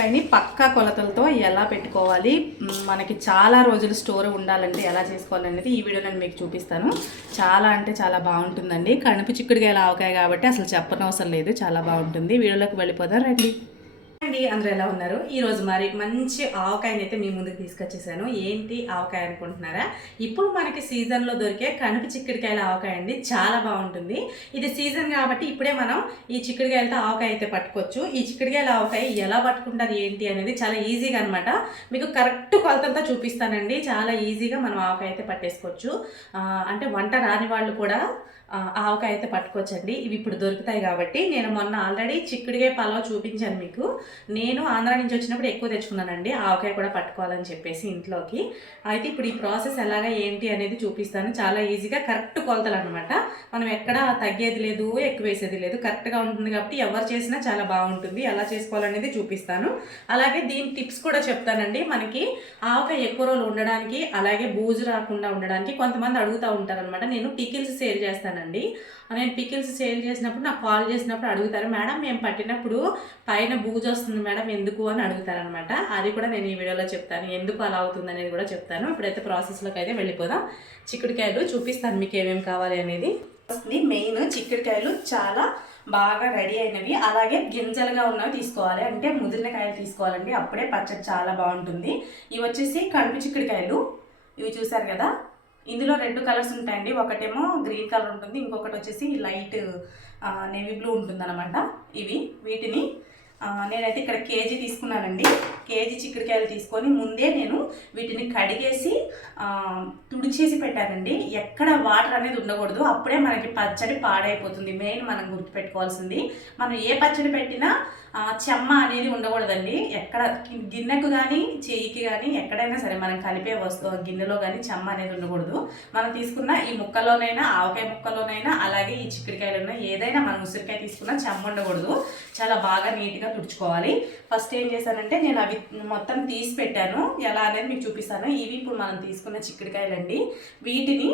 ఆవకాయని పక్కా కొలతలతో ఎలా పెట్టుకోవాలి, మనకి చాలా రోజులు స్టోర్ ఉండాలంటే ఎలా చేసుకోవాలనేది ఈ వీడియో నేను మీకు చూపిస్తాను. చాలా అంటే చాలా బాగుంటుందండి. కణుపు చిక్కుడుకాయల ఆవకాయ కాబట్టి అసలు చెప్పనవసరం లేదు, చాలా బాగుంటుంది. వీడియోలోకి వెళ్ళిపోదాం రండి. అండి, అందరూ ఎలా ఉన్నారు? ఈరోజు మరి మంచి ఆవకాయని అయితే మీ ముందుకు తీసుకొచ్చేసాను. ఏంటి ఆవకాయ అనుకుంటున్నారా? ఇప్పుడు మనకి సీజన్లో దొరికే కణుపు చిక్కుడుకాయల ఆవకాయ అండి, చాలా బాగుంటుంది. ఇది సీజన్ కాబట్టి ఇప్పుడే మనం ఈ చిక్కుడుకాయలతో ఆవకాయ అయితే పట్టుకోవచ్చు. ఈ చిక్కుడుకాయల ఆవకాయ ఎలా పట్టుకుంటారు ఏంటి అనేది చాలా ఈజీగా అనమాట. మీకు కరెక్ట్ కొలతంతా చూపిస్తానండి. చాలా ఈజీగా మనం ఆవకాయ అయితే పట్టేసుకోవచ్చు. అంటే వంట రాని వాళ్ళు కూడా ఆవకాయ అయితే పట్టుకోవచ్చండి. ఇవి ఇప్పుడు దొరుకుతాయి కాబట్టి. నేను మొన్న ఆల్రెడీ చిక్కుడుకాయ పలావ్ చూపించాను మీకు. నేను ఆంధ్ర నుంచి వచ్చినప్పుడు ఎక్కువ తెచ్చుకున్నానండి ఆవకాయ కూడా పట్టుకోవాలని చెప్పేసి ఇంట్లోకి. అయితే ఇప్పుడు ఈ ప్రాసెస్ ఎలాగా ఏంటి అనేది చూపిస్తాను. చాలా ఈజీగా కరెక్ట్ కొలతలు అనమాట. మనం ఎక్కడ తగ్గేది లేదు, ఎక్కువ వేసేది లేదు, కరెక్ట్గా ఉంటుంది కాబట్టి ఎవరు చేసినా చాలా బాగుంటుంది. ఎలా చేసుకోవాలనేది చూపిస్తాను. అలాగే దీని టిప్స్ కూడా చెప్తానండి. మనకి ఆవకాయ ఎక్కువ రోజులు ఉండడానికి, అలాగే బూజు రాకుండా ఉండడానికి కొంతమంది అడుగుతూ ఉంటారనమాట. నేను పికిల్స్ సేల్ చేస్తాను. నేను పికిల్స్ సేల్ చేసినప్పుడు నాకు కాల్ చేసినప్పుడు అడుగుతారు, మేడం మేము పట్టినప్పుడు పైన బూజు వస్తుంది మేడం ఎందుకు అని అడుగుతారనమాట. అది కూడా నేను ఈ వీడియోలో చెప్తాను, ఎందుకు అలా అవుతుంది అనేది కూడా చెప్తాను. ఇప్పుడైతే ప్రాసెస్లోకి అయితే వెళ్ళిపోదాం. చిక్కుడుకాయలు చూపిస్తాను మీకు ఏమేమి కావాలి అనేది. మెయిన్ చిక్కుడుకాయలు చాలా బాగా రెడీ అయినవి, అలాగే గింజలుగా ఉన్నవి తీసుకోవాలి. అంటే ముదిరిన కాయలు తీసుకోవాలండి, అప్పుడే పచ్చడి చాలా బాగుంటుంది. ఇవి వచ్చేసి కడుపు చిక్కుడుకాయలు. ఇవి చూసారు కదా, ఇందులో 2 కలర్స్ ఉంటాయండి. ఒకటేమో గ్రీన్ కలర్ ఉంటుంది, ఇంకొకటి వచ్చేసి లైట్ నేవీ బ్లూ ఉంటుంది అనమాట. వీటిని నేనైతే ఇక్కడ కేజీ తీసుకున్నానండి. కేజీ చిక్కుడుకాయలు తీసుకొని ముందే నేను వీటిని కడిగేసి తుడిచేసి పెట్టానండి. ఎక్కడ వాటర్ అనేది ఉండకూడదు, అప్పుడే మనకి పచ్చడి పాడైపోతుంది. మెయిన్ మనం గుర్తుపెట్టుకోవాల్సింది, మనం ఏ పచ్చడి పెట్టినా చెమ్మ అనేది ఉండకూడదండి. ఎక్కడ గిన్నెకు కానీ చెయ్యికి కానీ ఎక్కడైనా సరే మనం కలిపే గిన్నెలో కానీ చెమ్మ అనేది ఉండకూడదు. మనం తీసుకున్న ఈ ముక్కలోనైనా, ఆవకాయ ముక్కలోనైనా, అలాగే ఈ చిక్కుడుకాయలోనైనా, ఏదైనా మనం ఉసిరికాయ తీసుకున్నా చెమ్మ ఉండకూడదు. చాలా బాగా నీట్గా తుడుచుకోవాలి. ఫస్ట్ ఏం చేశానంటే నేను అవి మొత్తం తీసి పెట్టాను. ఎలా అనేది మీకు చూపిస్తాను. ఇవి ఇప్పుడు మనం తీసుకున్న చిక్కుడుకాయలండి. వీటిని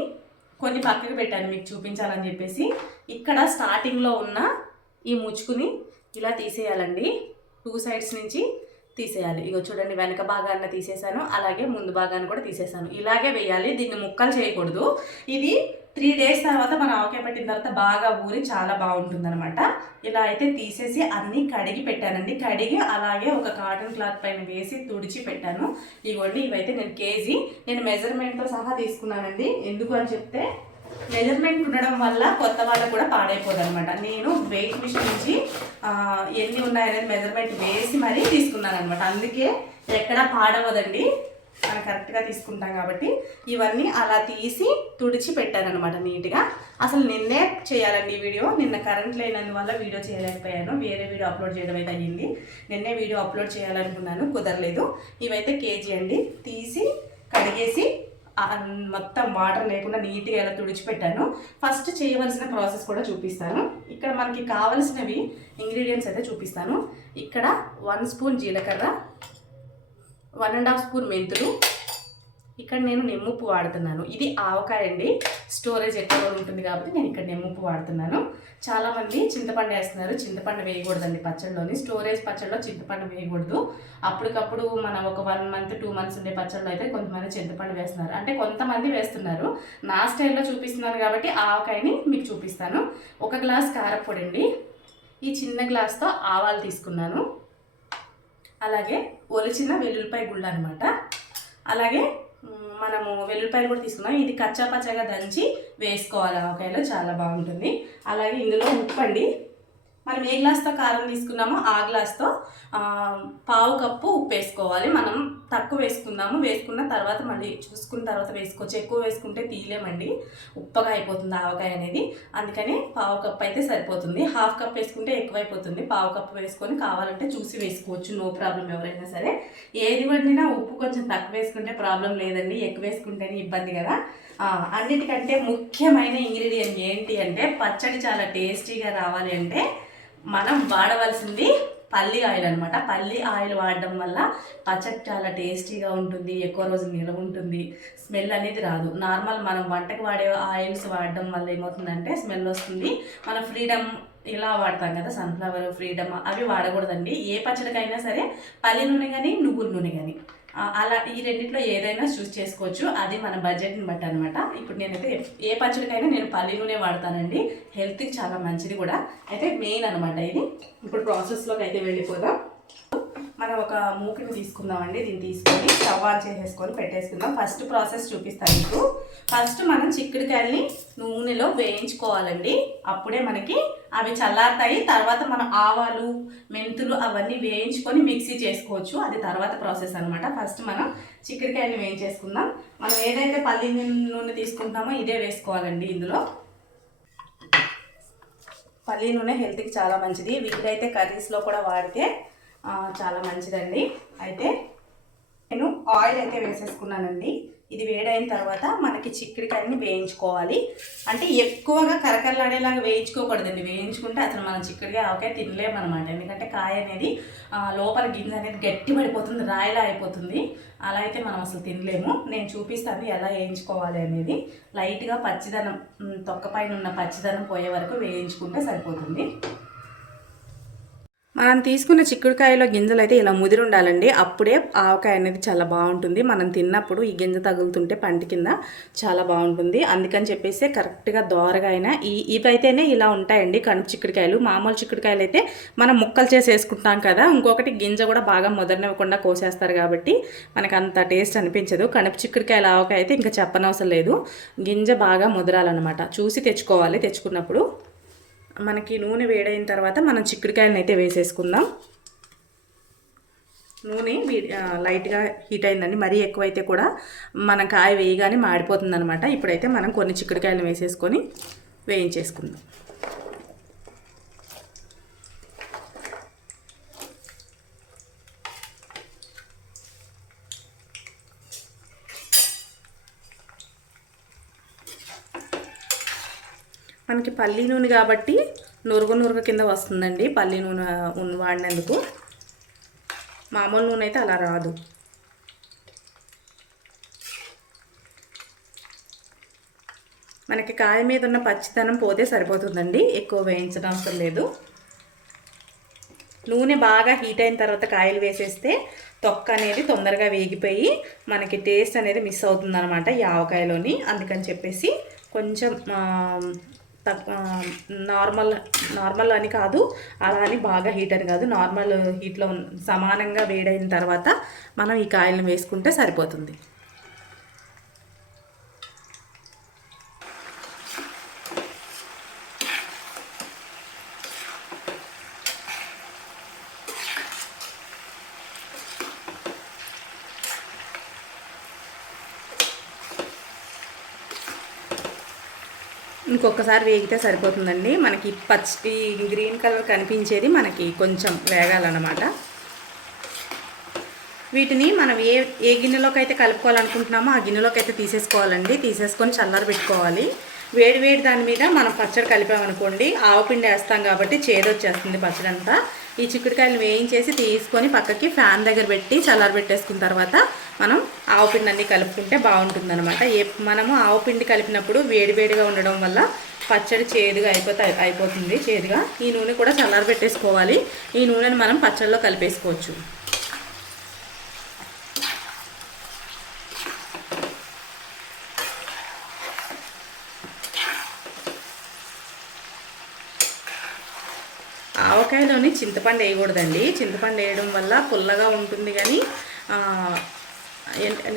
కొన్ని పక్కకి పెట్టాను మీకు చూపించాలని చెప్పేసి. ఇక్కడ స్టార్టింగ్లో ఉన్న ఈ ముచ్చుకుని ఇలా తీసేయాలండి. 2 సైడ్స్ నుంచి తీసేయాలి. ఇగో చూడండి, వెనక భాగాన్ని తీసేసాను, అలాగే ముందు భాగాన్ని కూడా తీసేసాను. ఇలాగే వేయాలి, దీన్ని ముక్కలు చేయకూడదు. ఇది 3 డేస్ తర్వాత మనం ఆవకాయ పెట్టిన తర్వాత బాగా ఊరి చాలా బాగుంటుంది అనమాట. ఇలా అయితే తీసేసి అన్నీ కడిగి పెట్టానండి. కడిగి అలాగే ఒక కాటన్ క్లాత్ పైన వేసి తుడిచి పెట్టాను. ఇవ్వండి, ఇవైతే నేను మెజర్మెంట్తో సహా తీసుకున్నానండి. ఎందుకు అని చెప్తే మెజర్మెంట్ ఉండడం వల్ల కొత్త వాళ్ళకు కూడా పాడైపోదు అనమాట. నేను వెయిట్ మిషన్ నుంచి ఎన్ని ఉన్నాయనేది మెజర్మెంట్ వేసి మరీ తీసుకున్నాను అనమాట. అందుకే ఎక్కడా పాడవదండి, మనం కరెక్ట్గా తీసుకుంటాం కాబట్టి. ఇవన్నీ అలా తీసి తుడిచి పెట్టానమాట నీట్గా. అసలు నిన్నే చేయాలండి ఈ వీడియో. నిన్న కరెంట్ లేనందువల్ల వీడియో చేయలేకపోయాను. వేరే వీడియో అప్లోడ్ చేయడం అయితే అయ్యింది. నిన్నే వీడియో అప్లోడ్ చేయాలనుకున్నాను, కుదరలేదు. ఇవైతే కేజీ అండి. తీసి కడిగేసి మొత్తం వాటర్ లేకుండా నీట్గా ఎలా తుడిచిపెట్టాను. ఫస్ట్ చేయవలసిన ప్రాసెస్ కూడా చూపిస్తాను. ఇక్కడ మనకి కావలసినవి ఇంగ్రీడియంట్స్ అయితే చూపిస్తాను. ఇక్కడ 1 స్పూన్ జీలకర్ర, 1.5 స్పూన్ మెంతులు. ఇక్కడ నేను నిమ్ముప్పు వాడుతున్నాను. ఇది ఆవకాయ అండి, స్టోరేజ్ ఎక్కువ ఉంటుంది కాబట్టి నేను ఇక్కడ నిమ్ముప్పు వాడుతున్నాను. చాలామంది చింతపండు వేస్తున్నారు. చింతపండు వేయకూడదండి పచ్చడిలోని. స్టోరేజ్ పచ్చడిలో చింతపండు వేయకూడదు. అప్పటికప్పుడు మనం ఒక 1 మంత్ 2 మంత్స్ ఉండే పచ్చడిలో అయితే కొంతమంది చింతపండు వేస్తున్నారు, అంటే కొంతమంది వేస్తున్నారు. నా స్టైల్లో చూపిస్తున్నాను కాబట్టి ఆవకాయని మీకు చూపిస్తాను. 1 గ్లాస్ కారప్పొడి అండి. ఈ చిన్న గ్లాస్తో ఆవాలు తీసుకున్నాను. అలాగే ఒలిచిన వెల్లుల్లిపాయ గుళ్ళు అనమాట. అలాగే మనము వెల్లుల్లిపాయలు కూడా తీసుకున్నాం. ఇది కచ్చా పచ్చగా దంచి వేసుకోవాలి ఆవకాయలో, చాలా బాగుంటుంది. అలాగే ఇందులో ఉప్పు అండి. మనం ఏ గ్లాస్తో కారం తీసుకున్నామో ఆ గ్లాస్తో 1/2 కప్పు ఉప్పు వేసుకోవాలి. మనం తక్కువ వేసుకుందాము, వేసుకున్న తర్వాత మళ్ళీ చూసుకున్న తర్వాత వేసుకోవచ్చు. ఎక్కువ వేసుకుంటే తీయలేమండి, ఉప్పగా అయిపోతుంది ఆవకాయ అనేది. అందుకని 1/2 కప్పు అయితే సరిపోతుంది. 1/2 కప్ వేసుకుంటే ఎక్కువైపోతుంది. 1/2 కప్పు వేసుకొని కావాలంటే చూసి వేసుకోవచ్చు, నో ప్రాబ్లం. ఎవరైనా సరే ఏది వండినా ఉప్పు కొంచెం తక్కువ వేసుకుంటే ప్రాబ్లం లేదండి, ఎక్కువ వేసుకుంటేనే ఇబ్బంది కదా. అన్నిటికంటే ముఖ్యమైన ఇంగ్రీడియంట్ ఏంటి అంటే, పచ్చడి చాలా టేస్టీగా రావాలి అంటే మనం వాడవలసింది పల్లి ఆయిల్ అనమాట. పల్లి ఆయిల్ వాడడం వల్ల పచ్చడి చాలా టేస్టీగా ఉంటుంది, ఎక్కువ రోజు నిల్వ ఉంటుంది, స్మెల్ అనేది రాదు. నార్మల్ మనం వంటకు వాడే ఆయిల్స్ వాడడం వల్ల ఏమవుతుందంటే స్మెల్ వస్తుంది. మన ఫ్రీడమ్ ఇలా వాడతాం కదా సన్ఫ్లవర్, ఫ్రీడమ్, అవి వాడకూడదండి. ఏ పచ్చడికైనా సరే పల్లి నూనె కానీ నువ్వుల నూనె కానీ అలా ఈ రెండిట్లో ఏదైనా చూస్ చేసుకోవచ్చు. అది మన బడ్జెట్ని బట్టి అనమాట. ఇప్పుడు నేనైతే ఏ పచ్చడికైనా నేను పల్లి నూనె వాడతానండి. హెల్త్కి చాలా మంచిది కూడా. అయితే మెయిన్ అనమాట ఇది. ఇప్పుడు ప్రాసెస్లోకి అయితే వెళ్ళిపోదాం. మనం ఒక మూకిని తీసుకుందామండి. దీన్ని తీసుకొని స్టవ్ ఆన్ చేసేసుకొని పెట్టేసుకుందాం. ఫస్ట్ ప్రాసెస్ చూపిస్తాను మీకు. ఫస్ట్ మనం చిక్కుడుకాయల్ని నూనెలో వేయించుకోవాలండి. అప్పుడే మనకి అవి చల్లారుతాయి. తర్వాత మనం ఆవాలు, మెంతులు అవన్నీ వేయించుకొని మిక్సీ చేసుకోవచ్చు. అది తర్వాత ప్రాసెస్ అనమాట. ఫస్ట్ మనం చిక్కుడుకాయల్ని వేయించేసుకుందాం. మనం ఏదైతే పల్లి నూనె తీసుకుంటామో ఇదే వేసుకోవాలండి. ఇందులో పల్లి నూనె హెల్త్కి చాలా మంచిది. వీలైతే కర్రీస్లో కూడా వాడితే చాలా మంచిదండి. అయితే నేను ఆయిల్ అయితే వేసేసుకున్నానండి. ఇది వేడైన తర్వాత మనకి చిక్కుడుకాయని వేయించుకోవాలి. అంటే ఎక్కువగా కరకరలాడేలాగా వేయించుకోకూడదండి. వేయించుకుంటే అసలు మనం చిక్కుడుకాయ ఆవకాయ తినలేమన్నమాట. ఎందుకంటే కాయ అనేది లోపల గింజ అనేది గట్టి పడిపోతుంది, రాయిలా అయిపోతుంది. అలా అయితే మనం అసలు తినలేము. నేను చూపిస్తాను ఎలా వేయించుకోవాలి అనేది. లైట్గా పచ్చిదనం, తొక్క పైన ఉన్న పచ్చిదనం పోయే వరకు వేయించుకుంటే సరిపోతుంది. మనం తీసుకున్న చిక్కుడుకాయలో గింజలు అయితే ఇలా ముదిరి ఉండాలండి. అప్పుడే ఆవకాయ అనేది చాలా బాగుంటుంది. మనం తిన్నప్పుడు ఈ గింజ తగులుతుంటే పంటి కింద చాలా బాగుంటుంది. అందుకని చెప్పేసి కరెక్ట్గా దోరగా అయినా ఇవైతేనే ఇలా ఉంటాయండి కనుపు చిక్కుడుకాయలు. మామూలు చిక్కుడుకాయలు అయితే మనం ముక్కలు చేసి వేసుకుంటాం కదా. ఇంకొకటి గింజ కూడా బాగా ముదరనివ్వకుండా కోసేస్తారు కాబట్టి మనకు అంత టేస్ట్ అనిపించదు. కనుపు చిక్కుడుకాయల ఆవకాయ అయితే ఇంకా చెప్పనవసరం లేదు. గింజ బాగా ముదరాలన్నమాట. చూసి తెచ్చుకోవాలి. తెచ్చుకున్నప్పుడు మనకి నూనె వేడైన తర్వాత మనం చిక్కుడుకాయలను అయితే వేసేసుకుందాం. నూనె లైట్గా హీట్ అయిందండి. మరీ ఎక్కువైతే కూడా మనం కాయ వేయగానే మాడిపోతుంది అనమాట. ఇప్పుడైతే మనం కొన్ని చిక్కుడుకాయలు వేసేసుకొని వేయించేసుకుందాం. మనకి పల్లి నూనె కాబట్టి నురుగు కింద వస్తుందండి. పల్లి నూనె వాడినందుకు. మామూలు నూనె అయితే అలా రాదు. మనకి కాయ మీద ఉన్న పచ్చితనం పోతే సరిపోతుందండి. ఎక్కువ వేయించడం అవసరం లేదు. నూనె బాగా హీట్ అయిన తర్వాత కాయలు వేసేస్తే తొక్క అనేది తొందరగా వేగిపోయి మనకి టేస్ట్ అనేది మిస్ అవుతుంది అనమాట ఈ ఆవకాయలోని. అందుకని చెప్పేసి కొంచెం నార్మల్ అని కాదు, అలా అని బాగా హీట్ అని కాదు, నార్మల్ హీట్లో సమానంగా వేడైన తర్వాత మనం ఈ కాయలను వేసుకుంటే సరిపోతుంది. ఇంకొకసారి వేగితే సరిపోతుందండి. మనకి ఈ గ్రీన్ కలర్ కనిపించేది మనకి కొంచెం వేగాలన్నమాట. వీటిని మనం ఏ గిన్నెలోకి అయితే కలుపుకోవాలనుకుంటున్నామో ఆ గిన్నెలోకి అయితే తీసేసుకోవాలండి. తీసేసుకొని చల్లారి పెట్టుకోవాలి. వేడి దాని మీద మనం పచ్చడి కలిపామనుకోండి, ఆవపిండి వేస్తాం కాబట్టి చేదొచ్చేస్తుంది పచ్చడి అంతా. ఈ చిక్కుడుకాయలు వేయించేసి తీసుకొని పక్కకి ఫ్యాన్ దగ్గర పెట్టి చల్లారి పెట్టేసుకున్న తర్వాత మనం ఆవపిండి అన్నీ కలుపుకుంటే బాగుంటుందన్నమాట. మనము ఆవపిండి కలిపినప్పుడు వేడిగా ఉండడం వల్ల పచ్చడి చేదుగా అయిపోతుంది చేదుగా. ఈ నూనె కూడా చల్లారి పెట్టేసుకోవాలి. ఈ నూనెను మనం పచ్చడిలో కలిపేసుకోవచ్చు. ఆవకాయలోని చింతపండు వేయకూడదండి. చింతపండు వేయడం వల్ల పుల్లగా ఉంటుంది కానీ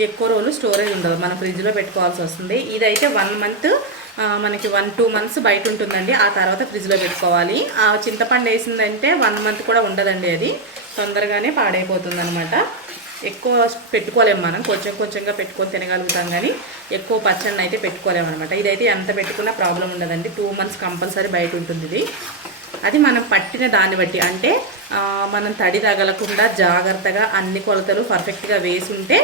ఎక్కువ రోజులు స్టోరేజ్ ఉండదు. మనం ఫ్రిడ్జ్లో పెట్టుకోవాల్సి వస్తుంది. ఇదైతే 1 month మనకి 1-2 months బయట ఉంటుందండి. ఆ తర్వాత ఫ్రిడ్జ్లో పెట్టుకోవాలి. ఆ చింతపండు వేసిందంటే 1 month కూడా ఉండదండి. అది తొందరగానే పాడైపోతుంది అనమాట. ఎక్కువ పెట్టుకోలేము. మనం కొంచెంగా పెట్టుకొని తినగలుగుతాం కానీ ఎక్కువ పచ్చడిని అయితే పెట్టుకోలేము అనమాట. ఇదైతే ఎంత పెట్టుకున్నా ప్రాబ్లం ఉండదండి. 2 months కంపల్సరీ బయట ఉంటుంది ఇది. అది మనం పట్టిన దాన్ని బట్టి, అంటే మనం తడి తగలకుండా జాగ్రత్తగా అన్ని కొలతలు పర్ఫెక్ట్గా వేసి ఉంటే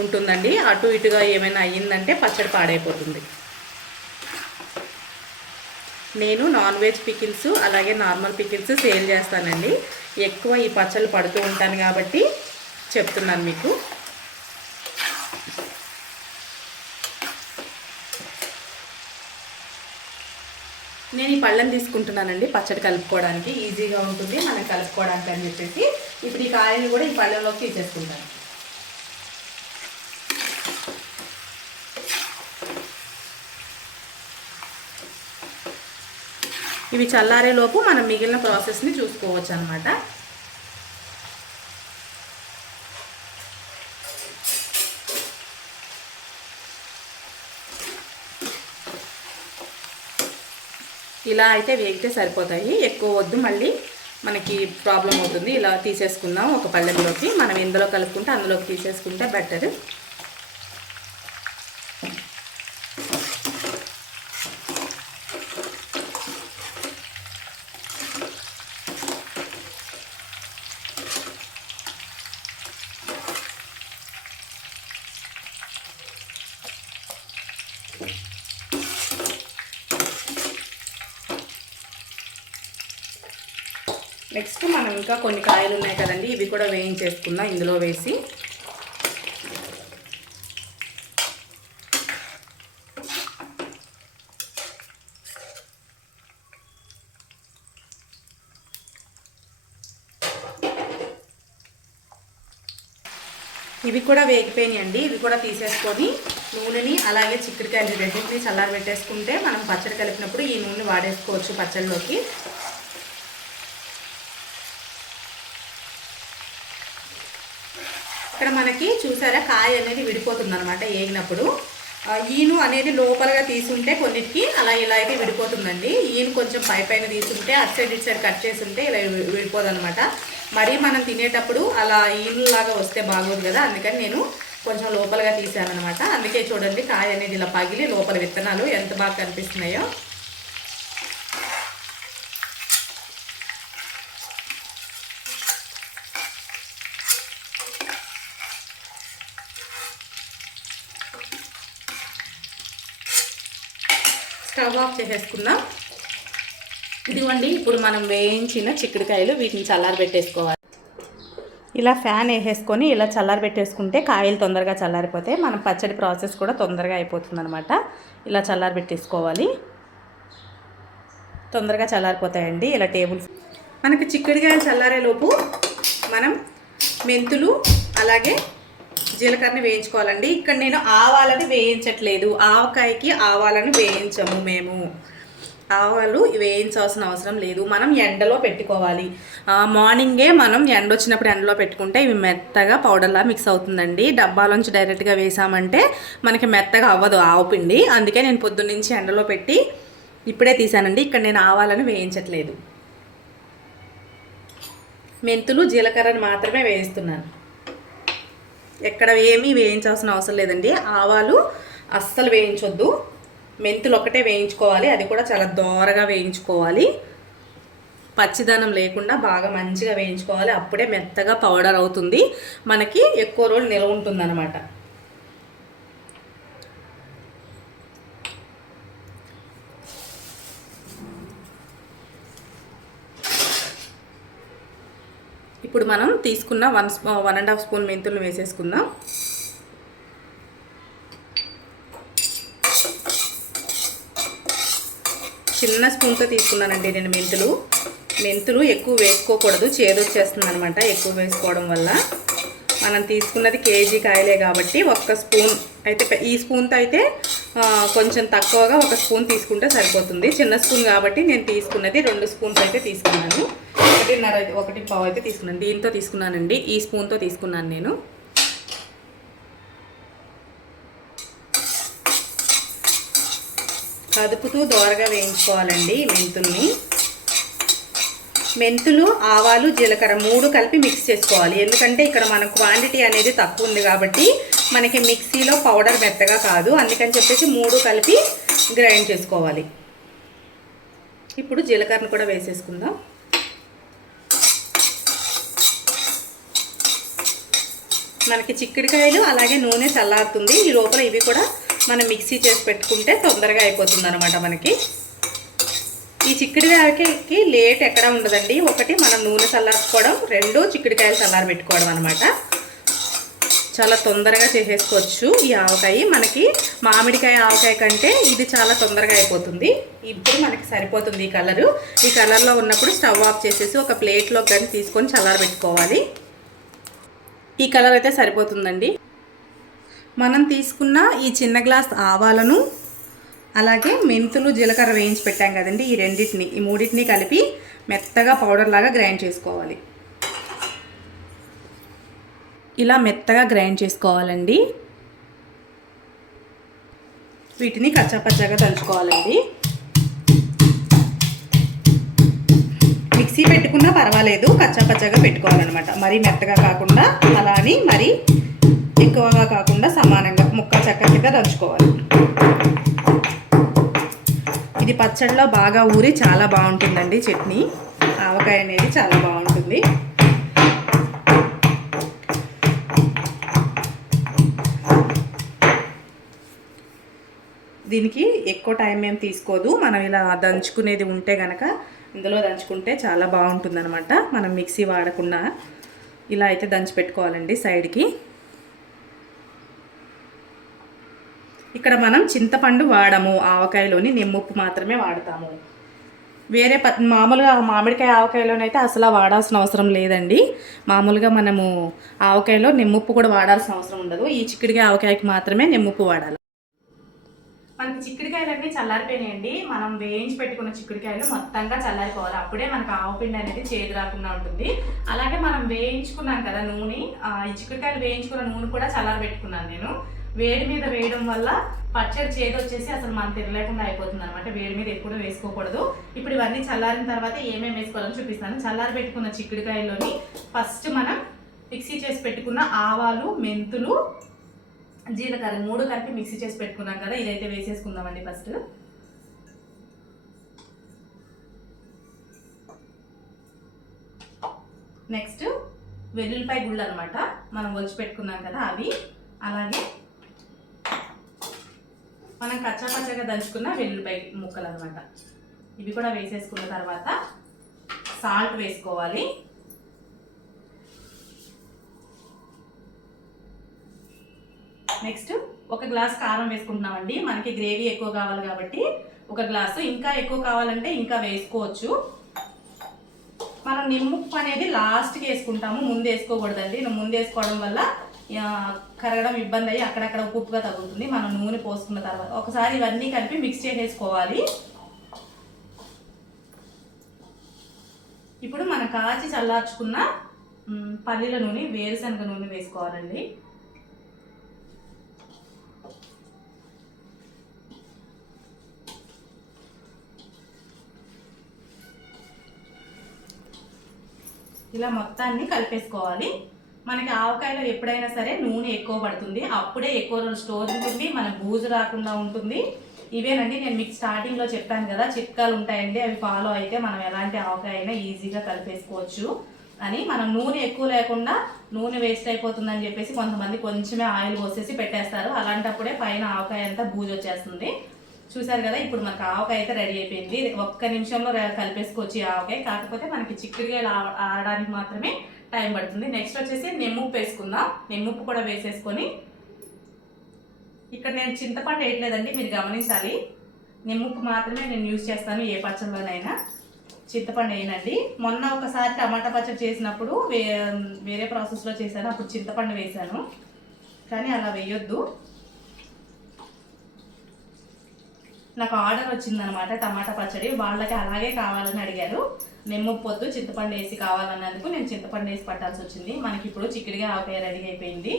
ఉంటుందండి. అటు ఇటుగా ఏమైనా అయ్యిందంటే పచ్చడి పాడైపోతుంది. నేను నాన్ వెజ్ పికిల్స్ అలాగే నార్మల్ పికిల్స్ సేల్ చేస్తానండి. ఎక్కువ ఈ పచ్చళ్ళు పడుతూ ఉంటాను కాబట్టి చెప్తున్నాను మీకు. నేను ఈ పళ్ళెం తీసుకుంటున్నానండి పచ్చడి కలుపుకోవడానికి, ఈజీగా ఉంటుంది మనం కలుపుకోవడానికి అని చెప్పేసి. ఇప్పుడు ఈ కాయలు కూడా ఈ పళ్ళెంలోకి తీసేసుకుంటాను. ఇవి చల్లారేలోపు మనం మిగిలిన ప్రాసెస్ని చూసుకోవచ్చు అనమాట. ఇలా అయితే వేగితే సరిపోతాయి, ఎక్కువ వద్దు, మళ్ళీ మనకి ప్రాబ్లం అవుతుంది. ఇలా తీసేసుకుందాం ఒక పళ్ళెంలోకి. మనం ఇందులో కలుపుకుంటే అందులోకి తీసేసుకుంటే బెటర్. నెక్స్ట్ మనం ఇంకా కొన్ని కాయలు ఉన్నాయి కదండి, ఇవి కూడా వేయించేసుకుందాం ఇందులో వేసి. ఇవి కూడా వేగిపోయినాయండి. ఇవి కూడా తీసేసుకొని నూనెని అలాగే చిక్కుడుకాయలు రెండింటిని చల్లారి పెట్టేసుకుంటే మనం పచ్చడి కలిపినప్పుడు ఈ నూనె వాడేసుకోవచ్చు పచ్చడిలోకి. ఇక్కడ మనకి చూసారా కాయ అనేది విడిపోతుంది అనమాట వేగినప్పుడు. ఈను అనేది లోపలగా తీసుంటే కొన్నిటికి అలా ఇలా అయితే విడిపోతుందండి. ఈను కొంచెం పైన తీసుంటే అటు సైడ్ ఇటు సైడ్ కట్ చేసి ఉంటే ఇలా విడిపోదనమాట. మరీ మనం తినేటప్పుడు అలా ఈనులాగా వస్తే బాగోదు కదా, అందుకని నేను కొంచెం లోపలగా తీసాను అనమాట. అందుకే చూడండి కాయ అనేది ఇలా పగిలి లోపల విత్తనాలు ఎంత బాగా కనిపిస్తున్నాయో. స్టవ్ ఆఫ్ చేసేసుకుందాం. ఇదిగోండి ఇప్పుడు మనం వేయించిన చిక్కుడుకాయలు, వీటిని చల్లారి పెట్టేసుకోవాలి. ఇలా ఫ్యాన్ వేసేసుకొని ఇలా చల్లారి పెట్టేసుకుంటే కాయలు తొందరగా చల్లారిపోతే మనం పచ్చడి ప్రాసెస్ కూడా తొందరగా అయిపోతుంది అనమాట. ఇలా చల్లారి పెట్టేసుకోవాలి, తొందరగా చల్లారిపోతాయండి ఇలా టేబుల్. మనకి చిక్కుడుకాయలు చల్లారేలోపు మనం మెంతులు అలాగే జీలకర్రని వేయించుకోవాలండి. ఇక్కడ నేను ఆవాలని వేయించట్లేదు, ఆవకాయకి ఆవాలను వేయించము మేము. ఆవాలు వేయించాల్సిన అవసరం లేదు, మనం ఎండలో పెట్టుకోవాలి. మార్నింగే మనం ఎండ వచ్చినప్పుడు ఎండలో పెట్టుకుంటే ఇవి మెత్తగా పౌడర్లా మిక్స్ అవుతుందండి. డబ్బాలోంచి డైరెక్ట్గా వేసామంటే మనకి మెత్తగా అవ్వదు ఆవు పిండి. అందుకే నేను పొద్దున్నుంచి ఎండలో పెట్టి ఇప్పుడే తీసానండి. ఇక్కడ నేను ఆవాలను వేయించట్లేదు, మెంతులు జీలకర్రని మాత్రమే వేయిస్తున్నాను. ఎక్కడ ఏమీ వేయించాల్సిన అవసరం లేదండి. ఆవాలు అస్సలు వేయించొద్దు, మెంతులు ఒకటే వేయించుకోవాలి, అది కూడా చాలా దోరగా వేయించుకోవాలి. పచ్చిదనం లేకుండా బాగా మంచిగా వేయించుకోవాలి, అప్పుడే మెత్తగా పౌడర్ అవుతుంది, మనకి ఎక్కువ రోజులు నిల్వ ఉంటుంది అన్నమాట. ఇప్పుడు మనం తీసుకున్న 1.5 స్పూన్ మెంతులను వేసేసుకుందాం. చిన్న స్పూన్తో తీసుకున్నానండి నేను మెంతులు ఎక్కువ వేసుకోకూడదు, చేదొచ్చేస్తుంది అనమాట ఎక్కువ వేసుకోవడం వల్ల. మనం తీసుకున్నది కేజీ కాయలే కాబట్టి 1 స్పూన్ అయితే, ఈ స్పూన్తో అయితే కొంచెం తక్కువగా 1 స్పూన్ తీసుకుంటే సరిపోతుంది. చిన్న స్పూన్ కాబట్టి నేను తీసుకున్నది 2 స్పూన్స్ అయితే తీసుకున్నాను, 1.5 పావు అయితే తీసుకున్నాను. దీంతో తీసుకున్నానండి, ఈ స్పూన్తో తీసుకున్నాను నేను. కదుపుతూ దోరగా వేయించుకోవాలండి మెంతుల్ని. మెంతులు, ఆవాలు, జీలకర్ర 3 కలిపి మిక్స్ చేసుకోవాలి. ఎందుకంటే ఇక్కడ మన క్వాంటిటీ అనేది తక్కువ ఉంది కాబట్టి మనకి మిక్సీలో పౌడర్ మెత్తగా కాదు, అందుకని చెప్పేసి 3 కలిపి గ్రైండ్ చేసుకోవాలి. ఇప్పుడు జీలకర్రను కూడా వేసేసుకుందాం. మనకి చిక్కుడుకాయలు అలాగే నూనె చల్లారుతుంది, ఈ లోపల ఇవి కూడా మనం మిక్సీ చేసి పెట్టుకుంటే తొందరగా అయిపోతుంది అనమాట మనకి. ఈ చిక్కుడుకాయకి లేట్ ఎక్కడ ఉండదండి. ఒకటి మనం నూనె చల్లార్చుకోవడం, 2 చిక్కుడుకాయలు చల్లారి పెట్టుకోవడం అనమాట. చాలా తొందరగా చేసేసుకోవచ్చు ఈ ఆవకాయ. మనకి మామిడికాయ ఆవకాయ కంటే ఇది చాలా తొందరగా అయిపోతుంది. ఇప్పుడు మనకి సరిపోతుంది ఈ కలరు. ఈ కలర్లో ఉన్నప్పుడు స్టవ్ ఆఫ్ చేసేసి ఒక ప్లేట్లో కానీ తీసుకొని చల్లారబెట్టుకోవాలి. ఈ కలర్ అయితే సరిపోతుందండి. మనం తీసుకున్న ఈ చిన్న గ్లాస్ ఆవాలను అలాగే మెంతులు జీలకర్ర వేయించి పెట్టాం కదండి, ఈ మూడింటిని కలిపి మెత్తగా పౌడర్ లాగా గ్రైండ్ చేసుకోవాలి. ఇలా మెత్తగా గ్రైండ్ చేసుకోవాలండి. వీటిని కచ్చాపచ్చాగా దంచుకోవాలండి. మిక్సీ పెట్టుకున్నా పర్వాలేదు, కచ్చాపచ్చాగా పెట్టుకోవాలన్నమాట. మరీ మెత్తగా కాకుండా అలా అని మరీ ఎక్కువగా కాకుండా సమానంగా ముక్క చెక్క కింద దంచుకోవాలి. ఇది పచ్చడిలో బాగా ఊరి చాలా బాగుంటుందండి. చట్నీ ఆవకాయ అనేది చాలా బాగుంటుంది. దీనికి ఎక్కువ టైం ఏం తీసుకోదు. మనం ఇలా దంచుకునేది ఉంటే కనుక ఇందులో దంచుకుంటే చాలా బాగుంటుందన్నమాట. మనం మిక్సీ వాడకుండా ఇలా అయితే దంచి పెట్టుకోవాలండి సైడ్కి. ఇక్కడ మనం చింతపండు వాడము, ఆవకాయలోని నిమ్ముప్పు మాత్రమే వాడతాము. వేరే మామూలుగా మామిడికాయ ఆవకాయలోనైతే అసలు వాడాల్సిన అవసరం లేదండి. మామూలుగా మనము ఆవకాయలో నిమ్ముప్పు కూడా వాడాల్సిన అవసరం ఉండదు. ఈ చిక్కుడుకాయ ఆవకాయకి మాత్రమే నిమ్ముప్పు వాడాలి. మనకి చిక్కుడుకాయలన్నీ చల్లారిపోయినాయండి. మనం వేయించి పెట్టుకున్న చిక్కుడుకాయలు మొత్తంగా చల్లారిపోవాలి. అప్పుడే మనకు ఆవపిండి అనేది చేదు రాకుండా ఉంటుంది. అలాగే మనం వేయించుకున్నాం కదా నూనె, ఈ చిక్కుడుకాయలు వేయించుకున్న నూనె కూడా చల్లారబెట్టుకున్నాను నేను. వేడి మీద వేయడం వల్ల పచ్చడి చేదు వచ్చేసి అసలు మనం తినలేకుండా అయిపోతుంది అనమాట. వేడి మీద ఎప్పుడు వేసుకోకూడదు. ఇప్పుడు ఇవన్నీ చల్లారిన తర్వాత ఏమేమి వేసుకోవాలని చూపిస్తాను. చల్లారి పెట్టుకున్న చిక్కుడుకాయల్లోని ఫస్ట్ మనం మిక్సీ చేసి పెట్టుకున్న ఆవాలు, మెంతులు, జీలకర్ర 3 కలిపి మిక్సీ చేసి పెట్టుకున్నాం కదా, ఇదైతే వేసేసుకుందామండి ఫస్ట్. నెక్స్ట్ వెల్లుల్లిపాయ గుళ్ళు అనమాట, మనం ఒలిచి పెట్టుకున్నాం కదా అవి. అలాగే మనం కచ్చాపచ్చగా దంచుకున్న వెల్లుల్లిపాయ ముక్కలు అనమాట, ఇవి కూడా వేసేసుకున్న తర్వాత సాల్ట్ వేసుకోవాలి. నెక్స్ట్ 1 గ్లాస్ కారం వేసుకుంటున్నామండి. మనకి గ్రేవీ ఎక్కువ కావాలి కాబట్టి 1 గ్లాసు. ఇంకా ఎక్కువ కావాలంటే ఇంకా వేసుకోవచ్చు. మనం నిమ్ముప్పు అనేది లాస్ట్కి వేసుకుంటాము, ముందు వేసుకోకూడదండి. ముందు వేసుకోవడం వల్ల కరగడం ఇబ్బంది అయ్యి అక్కడక్కడ ఉప్పుగా తగులుతుంది. మనం నూనె పోసుకున్న తర్వాత ఒకసారి ఇవన్నీ కలిపి మిక్స్ చేసేసుకోవాలి. ఇప్పుడు మనం కాచి చల్లార్చుకున్న పల్లీల నూనె, వేరుశనగ నూనె వేసుకోవాలండి. ఇలా మొత్తాన్ని కలిపేసుకోవాలి. మనకి ఆవకాయలో ఎప్పుడైనా సరే నూనె ఎక్కువ పడుతుంది, అప్పుడే ఎక్కువ రోజులు స్టోర్ ఉంటుంది, మన బూజు రాకుండా ఉంటుంది. ఇవేనండి నేను మీకు స్టార్టింగ్లో చెప్పాను కదా చిట్కాలు ఉంటాయండి, అవి ఫాలో అయితే మనం ఎలాంటి ఆవకాయ అయినా ఈజీగా కలిపేసుకోవచ్చు అని. మనం నూనె ఎక్కువ లేకుండా నూనె వేస్ట్ అయిపోతుందని చెప్పేసి కొంతమంది కొంచెమే ఆయిల్ పోసేసి పెట్టేస్తారు. అలాంటప్పుడే పైన ఆవకాయ అంతా బూజు వచ్చేస్తుంది. చూసారు కదా, ఇప్పుడు మనకు ఆవకాయ అయితే రెడీ అయిపోయింది. 1 నిమిషంలో కలిపేసుకోవచ్చు ఈ ఆవకాయ. కాకపోతే మనకి చిక్కుడుకాయలు ఆడడానికి మాత్రమే టైం పడుతుంది. నెక్స్ట్ వచ్చేసి నిమ్ముప్పు వేసుకుందాం. నిమ్ముప్పు కూడా వేసేసుకొని, ఇక్కడ నేను చింతపండు వేయట్లేదండి, మీరు గమనించాలి. నిమ్ముప్పు మాత్రమే నేను యూజ్ చేస్తాను ఏ పచ్చళ్ళలోనైనా, చింతపండు వేయనండి. మొన్న ఒకసారి టమాటా పచ్చడి చేసినప్పుడు వేరే ప్రాసెస్లో చేశాను, అప్పుడు చింతపండు వేశాను, కానీ అలా వేయొద్దు. నాకు ఆర్డర్ వచ్చిందనమాట టమాటా పచ్చడి, వాళ్ళకి అలాగే కావాలని అడిగారు. నిమ్ముప్పు పొద్దు చింతపండు వేసి కావాలన్నందుకు నేను చింతపండు వేసి పట్టాల్సి వచ్చింది. మనకి ఇప్పుడు చిక్కుడుగా ఆవకాయ రెడీ అయిపోయింది.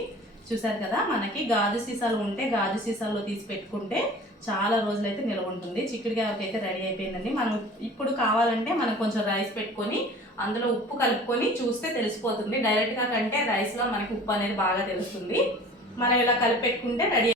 చూసారు కదా, మనకి గాజు సీసాలు ఉంటే గాజు సీసాల్లో తీసి పెట్టుకుంటే చాలా రోజులైతే నిల్వ ఉంటుంది. చిక్కుడుగా ఆవకాయ అయితే రెడీ అయిపోయిందండి. మనం ఇప్పుడు కావాలంటే మనం కొంచెం రైస్ పెట్టుకొని అందులో ఉప్పు కలుపుకొని చూస్తే తెలిసిపోతుంది. డైరెక్ట్గా కంటే రైస్లో మనకి ఉప్పు అనేది బాగా తెలుస్తుంది. మనం ఇలా కలిపి పెట్టుకుంటే రెడీ.